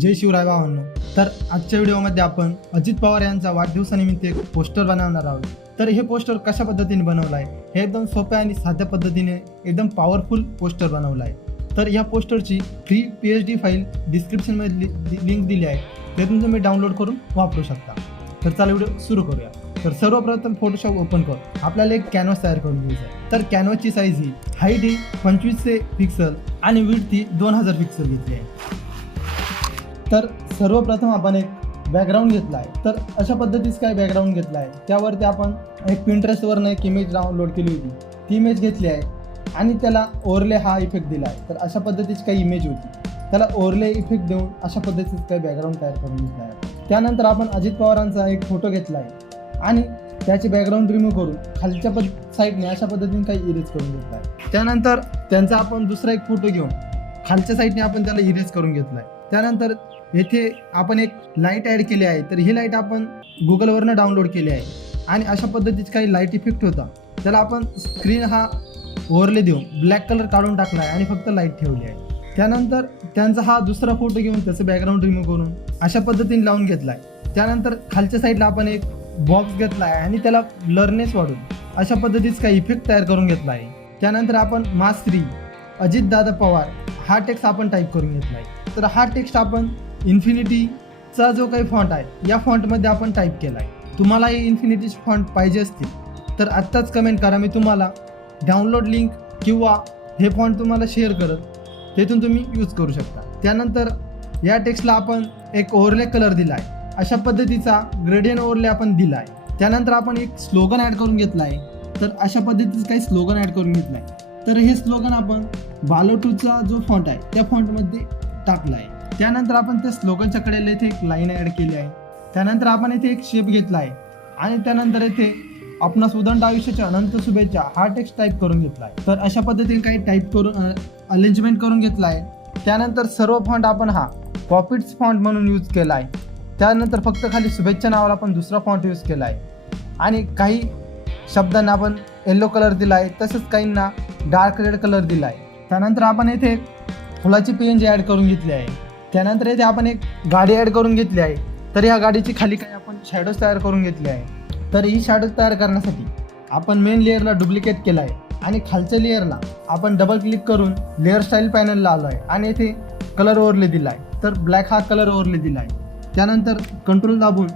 जय शिवराय भावांनो. तर आजच्या व्हिडिओमध्ये आपण अजित पवार यांचा वाढदिवसानिमित्त एक पोस्टर बनवणार आहोत. तर हे पोस्टर कशा पद्धतीने बनवलं आहे, हे एकदम सोप्या आणि साध्या पद्धतीने एकदम पॉवरफुल पोस्टर बनवलं आहे. तर या पोस्टरची फ्री PSD फाईल डिस्क्रिप्शनमध्ये लिंक दिली आहे, त्यातून तुम्ही डाउनलोड करून वापरू शकता. तर चला व्हिडिओ सुरू करूया. तर सर्वप्रथम फोटोशॉप ओपन करून आपल्याला एक कॅनव्हास तयार करून घ्यायचा आहे. तर कॅनव्हासची साईज ही हाईट ही 2500 पिक्सल आणि विड्थ ही 2000 पिक्सल घेतली आहे. तर सर्वप्रथम आपण एक बॅकग्राऊंड घेतला आहे. तर अशा पद्धतीचं काय बॅकग्राऊंड घेतला आहे, त्यावरती आपण एक पिंटरेस्टवरनं एक इमेज डाउनलोड केली होती, ती इमेज घेतली आहे आणि त्याला ओव्हरले हा इफेक्ट दिला आहे. तर अशा पद्धतीची काही इमेज होती, त्याला ओव्हरले इफेक्ट देऊन अशा पद्धतीचं काही बॅकग्राऊंड तयार करून घेतला आहे. त्यानंतर आपण अजित पवारांचा एक फोटो घेतला आहे आणि त्याचे बॅकग्राऊंड रिमूव्ह करून खालच्या साईडने अशा पद्धतीने काही इरेज करून घेतला आहे. त्यानंतर त्यांचा आपण दुसरा एक फोटो घेऊन खालच्या साईडने आपण त्याला इरेज करून घेतला आहे. त्यानंतर येथे आपण एक लाईट ॲड केली आहे. तर ही लाईट आपण गुगलवरनं डाउनलोड केली आहे आणि अशा पद्धतीचे काही लाईट इफेक्ट होता, त्याला आपण स्क्रीन हा ओव्हरले देऊन ब्लॅक कलर काढून टाकला आहे आणि फक्त लाईट ठेवली आहे. त्यानंतर त्यांचा हा दुसरा फोटो घेऊन त्याचं बॅकग्राऊंड रिमूव्ह करून अशा पद्धतीने लावून घेतला आहे. त्यानंतर खालच्या साईडला आपण एक बॉक्स घेतला आहे आणि त्याला ब्लरनेस वाढून अशा पद्धतीचा काही इफेक्ट तयार करून घेतला आहे. त्यानंतर आपण माश्री अजितदादा पवार हा टेक्स्ट आपण टाईप करून घेतला आहे. तर हा टेक्स्ट आपण इन्फिनिटीचा जो काही फॉन्ट आहे या फॉन्टमध्ये आपण टाईप केला आहे. तुम्हाला हे इन्फिनिटी फॉन्ट पाहिजे असतील तर आत्ताच कमेंट करा, मी तुम्हाला डाउनलोड लिंक किंवा हे फॉन्ट तुम्हाला शेअर करत तेथून तुम्ही यूज करू शकता. त्यानंतर या टेक्स्टला आपण एक ओव्हरले कलर दिला आहे, अशा पद्धतीचा ग्रेडियंट ओव्हरले आपण दिला आहे. त्यानंतर आपण एक स्लोगन ॲड करून घेतला आहे. तर अशा पद्धतीचं काही स्लोगन ॲड करून घेतलं आहे. तर हे स्लोगन आपण बालोटूचा जो फॉन्ट आहे त्या फॉन्टमध्ये टाकला आहे. त्यानंतर आपण त्या स्लोगनच्या कडेला इथे एक लाईन ॲड केली आहे. त्यानंतर आपण इथे एक शेप घेतला आहे आणि त्यानंतर इथे आपणास उदंड आयुष्याच्या अनंत शुभेच्छा हा टेक्स्ट टाईप करून घेतला आहे. तर अशा पद्धतीने काही टाईप करून अरेंजमेंट करून घेतला आहे. त्यानंतर सर्व फॉन्ट आपण हा पॉपिट्स फॉन्ट म्हणून यूज केला आहे. त्यानंतर फक्त खाली शुभेच्छा नावाला आपण दुसरा फॉन्ट यूज केला आहे आणि काही शब्दांना आपण येलो कलर दिला आहे, तसंच काहींना डार्क रेड कलर दिला आहे. त्यानंतर आपण इथे फुलाची PNG ॲड करून घेतली आहे. त्यानंतर इथे आपण एक गाडी ॲड करून घेतली आहे. तर ह्या गाडीची खाली काही आपण शॅडोज तयार करून घेतले आहे. तर ही शॅडोज तयार करण्यासाठी आपण मेन लेअरला डुप्लिकेट केला आहे आणि खालच्या लेअरला आपण डबल क्लिक करून लेअर स्टाईल पॅनलला आलो आहे आणि इथे कलर ओव्हरले दिला आहे. तर ब्लॅक हा कलर ओव्हरले दिला आहे. त्यानंतर कंट्रोल दाबून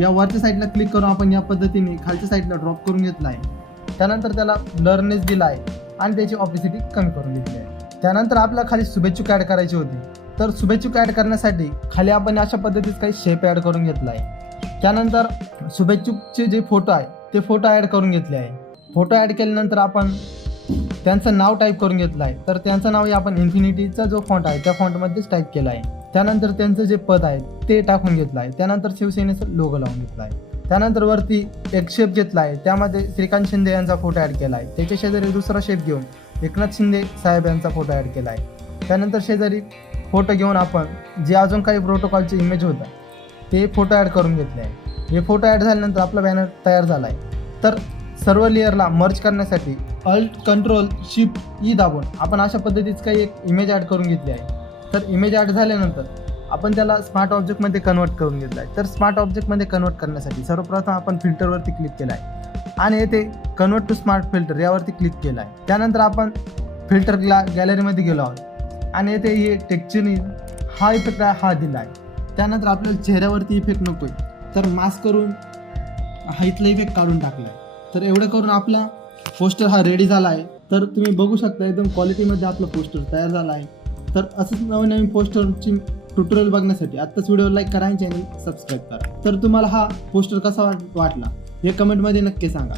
या वरच्या साईडला क्लिक करून आपण या पद्धतीने खालच्या साईडला ड्रॉप करून घेतला आहे. त्यानंतर त्याला ब्लरनेस दिला आहे आणि त्याची ऑपेसिटी कमी करून घेतली आहे. त्यानंतर आपल्याला खाली शुभेच्छुक ॲड करायची होती. तर शुभेच्छुक ॲड करण्यासाठी खाली आपण अशा पद्धतीचं काही शेप ॲड करून घेतला आहे. त्यानंतर शुभेच्छुकचे जे फोटो आहे ते फोटो ॲड करून घेतले आहे. फोटो ॲड केल्यानंतर आपण त्यांचं नाव टाईप करून घेतलं आहे. तर त्यांचं नाव आपण इन्फिनिटीचा जो फॉन्ट आहे त्या फॉन्टमध्येच टाईप केला आहे. त्यानंतर त्यांचं जे पद आहे ते टाकून घेतलं आहे. त्यानंतर शिवसेनेचा लोगो लावून घेतला आहे. त्यानंतर वरती एक शेप घेतला आहे, त्यामध्ये श्रीकांत शिंदे यांचा फोटो ॲड केला आहे. त्याच्या शेजारी दुसरा शेप घेऊन एकनाथ शिंदे साहेब यांचा फोटो ॲड केला आहे. त्यानंतर शेजारी फोटो घेऊन आपण जे अजून काही प्रोटोकॉलचे इमेज होता ते फोटो ॲड करून घेतले आहे. हे फोटो ॲड झाल्यानंतर आपला बॅनर तयार झाला आहे. तर सर्व लेअरला मर्ज करण्यासाठी Alt-Ctrl-Shift-E दाबून आपण अशा पद्धतीचं काही एक इमेज ॲड करून घेतली आहे. तर इमेज ॲड झाल्यानंतर आपण त्याला स्मार्ट ऑब्जेक्टमध्ये कन्वर्ट करून घेतला आहे. तर स्मार्ट ऑब्जेक्टमध्ये कन्वर्ट करण्यासाठी सर्वप्रथम आपण फिल्टरवरती क्लिक केला आहे आणि येथे कन्वर्ट टू स्मार्ट फिल्टर यावरती क्लिक केला आहे. त्यानंतर आपण फिल्टर गॅलरीमध्ये गेलो आहोत आणि येथे हे टेक्स्चर हा इफेक्ट आहे हा दिला आहे. त्यानंतर आपल्याला चेहऱ्यावरती इफेक्ट नको आहे, तर मास्क करून हा इथला इफेक्ट काढून टाकला आहे. तर एवढं करून आपला पोस्टर हा रेडी झाला आहे. तर तुम्ही बघू शकता एकदम क्वालिटीमध्ये आपला पोस्टर तयार झाला आहे. तर असंच नवीन पोस्टरची ट्युटोरियल बघण्यासाठी आत्ताच व्हिडिओ लाईक करा आणि चॅनल सबस्क्राईब करा. तर तुम्हाला हा पोस्टर कसा वाटला हे कमेंटमध्ये नक्की सांगा.